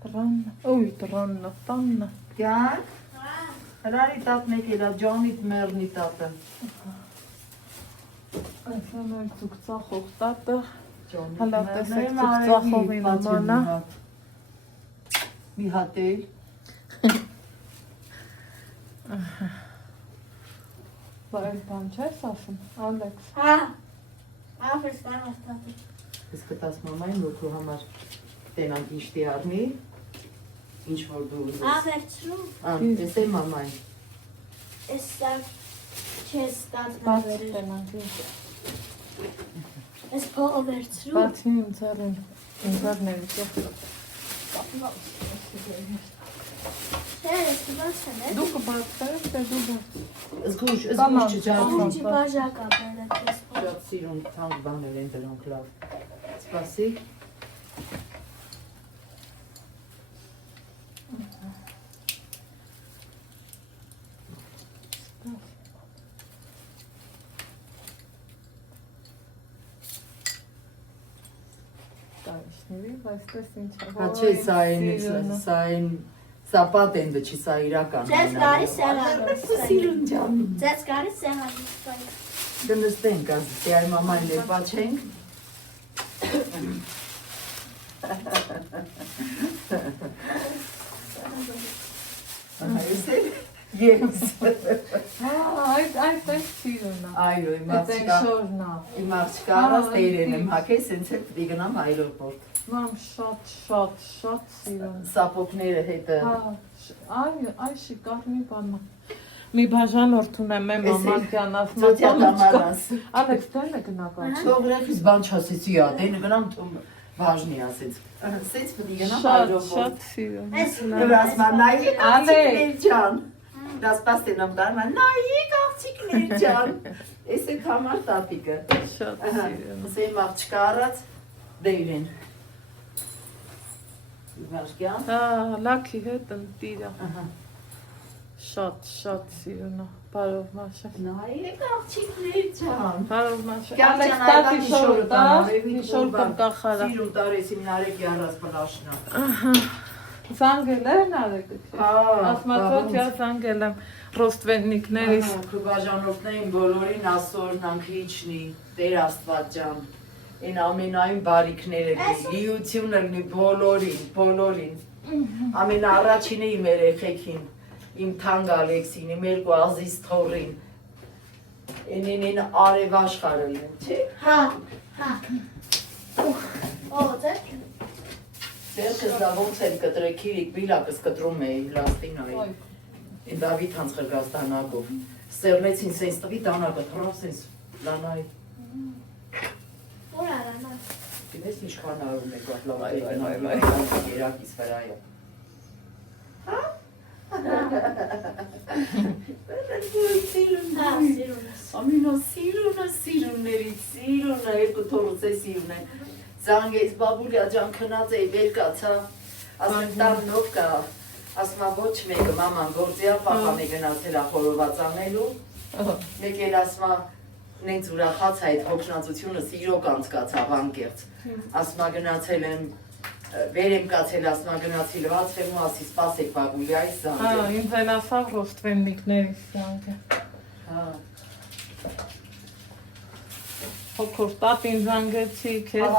Ui, տրաննա, տաննա։ Գյան։ Հրարի տատն եք էլա, ջանիտ մերնի տատը։ Այս է մեր ծուկ ծախող տատը։ Ջանիտ Հալա տեսեք ծուկ ծախողին ամանա։ Մի հատ էլ։ Բա էլ բան չես ասում, Ալեքս։ Հա։ Ահրս կան աստատի։ Ես կտաս մամային, որ քո համար տենան իշտի արնի, ինչ որ դու ուզես։ Ահերցրում։ Ես է մամային։ Ես սա չես Բաց ստացմավերել։ տենանք ինձ։ Ես փողը վերցրում։ Բացին իմ ծառին, իմ ծառներից է։ Չէ, ես կբացեմ է։ Դու կբացես, դե դու բաց։ Զգուշ Բանան, չջարդի։ Ուրջի բաժակ ապել է կես։ Շատ սիրուն թանկ բաներ են դրանք լավ։ Սպասի։ Տարիշների, բայց տես ինչ է։ Հա չէ, սա պատենդը չի, սա իրական։ Ձեզ կարի սեղանը։ Սիրուն ջան։ Ձեզ կարի սեղանը։ Դնստենք, ասի, այ մաման լեր պաչենք։ Ես։ Այդ տես սիրուն է։ Այո, Այդ են շորնա։ իմ աղջիկը առած տերեն եմ հակես, ինձ հետ պիտի գնամ այրոպորտ։ Մամ շատ սիրուն։ Սապոկները հետը։ Այ շիկարնի բանա։ Մի բաժանորդ ունեմ եմ մամանկյան Ծոտյա ասմատոն տամարանս։ Ալեքս տեն է գնակալ։ Թողրեքից բան չասեցի, դեն գնամ վաժնի ասեց։ Սեց պիտի գնամ այրոպորտ։ Շատ սիրուն։ Ռասման նայեք աղջիկներ ջան։ Դասպաստեն ամ կարմա նայեք աղջիկներ ջան։ Էս է համար տատիկը։ Շատ սիրուն։ Սեմ աղջիկը առած դեյրեն։ Վարշկյան։ Լաքի հետ ընտիրա։ Շատ սիրուն է։ Բարով մաշա։ Նայեք աղջիկներ ջան։ Բարով մաշա։ Կյան Ալեքս ջան, տատի այդա շորտա, մի շորտա կախարա։ Սիրուն տարեսիմ նարեք յարած պլաշնա։ Զանգել են արեք։ Ասմատոթյա զանգել եմ ռոստվեննիկներից։ Քուբաժանովներին բոլորին ասորն անքիչնի, Տեր Աստված ջան։ Այն ամենայն բարիքները լիությունը լինի բոլորին։ Ամենաառաջինը իմ երեխեքին, իմ թանկ Ալեքսին, իմ երկու ազիզ թոռին։ Այն արևաշխարը լինեն, չէ՞։ Հա։ Օ, ձեր։ Ձերքս դա ոնց էլ կտրեք, իրիկ բիլակս կտրում էի լաստինայի։ Այն Դավիթ հանց Խրգաստանագով։ Սերնեցին սենց տվի տանակը, թռավ սենց լանայի։ Որ արանա։ Դες ինչքան արում եք լավ երակից վրայը։ Ամենասիրուններից, սիրունը, երկու թորուց է սիրուն է։ Զանգեց բաբուլյա ջան քնած էի, վեր կացա, ասում տաննով կա, ասում ոչ մեկը, մաման գործիա պապան է գնացել է խորոված անելու, մեկ էլ ասում նենց ուրախաց այդ հոգնածությունը սիրոք անցկացավ անկեղծ, ասում գնացել եմ, վեր եմ կացել, ասում գնացի լվացվեմ ու ասի սպասեք բաբուլյա այս զանգել։ Ինձ էլ ասավ ռոստվեննիկներից զանգը։ Հոգոր տատին զանգեցի, քեզ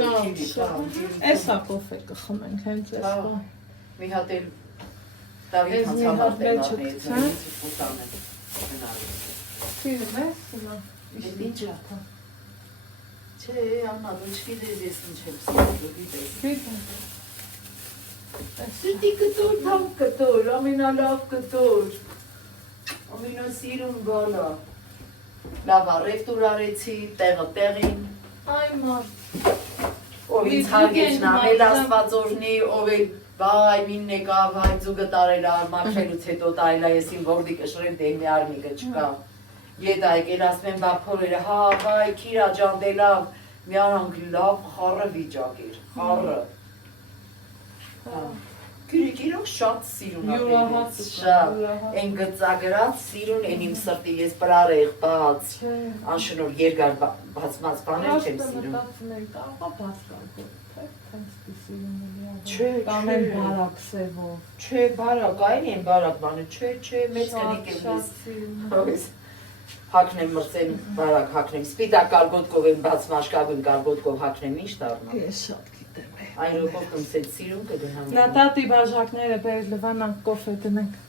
զանգեցի։ Էսա կոֆե կխմենք հենց էսա։ Մի հատ էլ Դավիթ հանց համարտել արնեց, Սիրում ես հիմա։ Ինչ է։ Չէ, աննա, դու չգիտես ես ինչ եմ սիրում, գիտես։ Պիտի կտոր, թանկ կտոր, ամենալավ կտոր, ամենասիրուն բալա։ Լավ առևտուր արեցի, տեղը տեղին։ Այ մարդ։ Ով ինձ հարգեցն ամել աստված օրնի, ով էլ վայ մին եկավ, հայ ձուգը տարել մաքրելուց հետո տարել ես իմ որդի կշրել դե մի արմիկը չկա։ Ետ այգել ասում եմ բապորերը, հա, վայ, քիրա ջան դե լավ, մի արանք լավ խառը վիճակ էր, խառը։ Գիրիկ իրոք շատ սիրուն ապետից, շատ, են գծագրած սիրուն, են իմ սրտի ես պրարեղ բաց, անշնոր երգար բացմած բաներ չեմ սիրուն։ Չէ, Կանեն չէ։ բարակ սևով։ Չէ, բարակ, այն են բարակ բանը, չէ, մեծ կնիկ եմ ես։ Հովես, հակնեմ մրցեմ, բարակ հակնեմ, սպիտակ կարգոտկով եմ բաց մաշկագույն կարգոտկով հակնեմ, ինչ դառնա։ Ես շատ գիտեմ։ Այն ռոպով կմսեց սիրուն կգնամ։ Նատատի բաժակները բերել լվանանք կոֆե դնենք։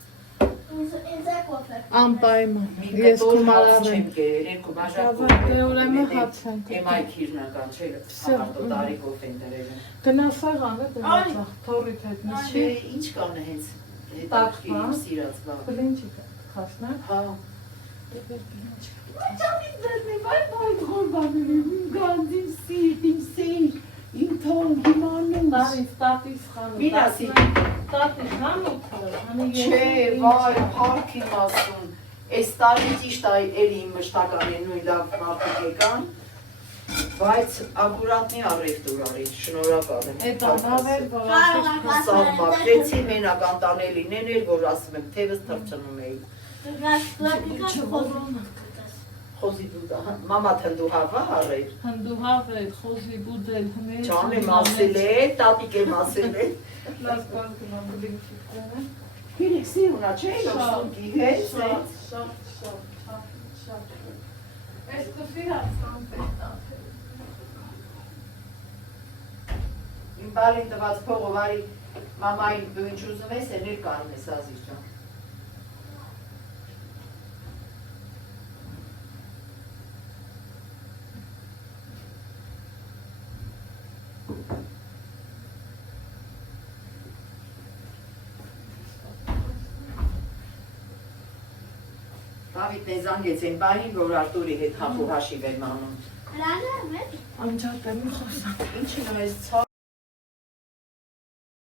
Ինձ է կոֆե։ Անպայման։ Մի Ես կտոր հաց կմարառեմ։ չեմ կերել, երկու բաժակ Դե ուրեմն հաց ենք։ Եմ այ քիրնական, չէ, համարտո տարի կոֆեն դրել եմ։ Գնա սեղանը դրածա, թորիդ հետ Չէ, նշի։ ինչ կան հենց Տակ, հետաքրքիր հա։ սիրած բան։ Բլինչի խասնա։ Հա։ Ճամից դերնեմ, այ գորբաներում, գանդին սիրտ, իմ սիր, իմ թոն, իմ անուն։ Տարիս, տատիս խանութ։ Մինասի։ Տատիս խանութը։ Չէ, վայ, փառք իմ ասում։ Այս տարի ճիշտ էլի իմ մշտականի նույն լավ մարդիկ եկան, բայց ակուրատնի առևտուր արի, շնորհակալ եմ։ Էդ անավեր Կարող եք բաղացիչ Սաղ մակրեցի մենակ անտանելին էր, որ ասում եմ, թևս թռչնում էի։ Լագիկա խոզում։ Խոզի դուդա, մամա թնդու հավա առեր։ հնդուհավ է, խոզի բուդել, հներ։ Ջան եմ ասել է, տատիկ եմ ասել է։ Լասկալ կնամ բլինչի կնեմ։ Իրեք սիրունա չէ, լոքսունքի հետ, Շատ։ Այս կուզի հացան պետնապ։ իմ բալին տված փողով արի, մամային դու ինչ ուզում ես, էներ կարում ես ազիր ջան։ Դավիթն է զանգեց այն բանին, որ Արտուրի հետ հապու հաշիվ եմ անում։ Հրանը մեր։ Անջատ եմ խոսամ։ Ինչն ու ես ցավ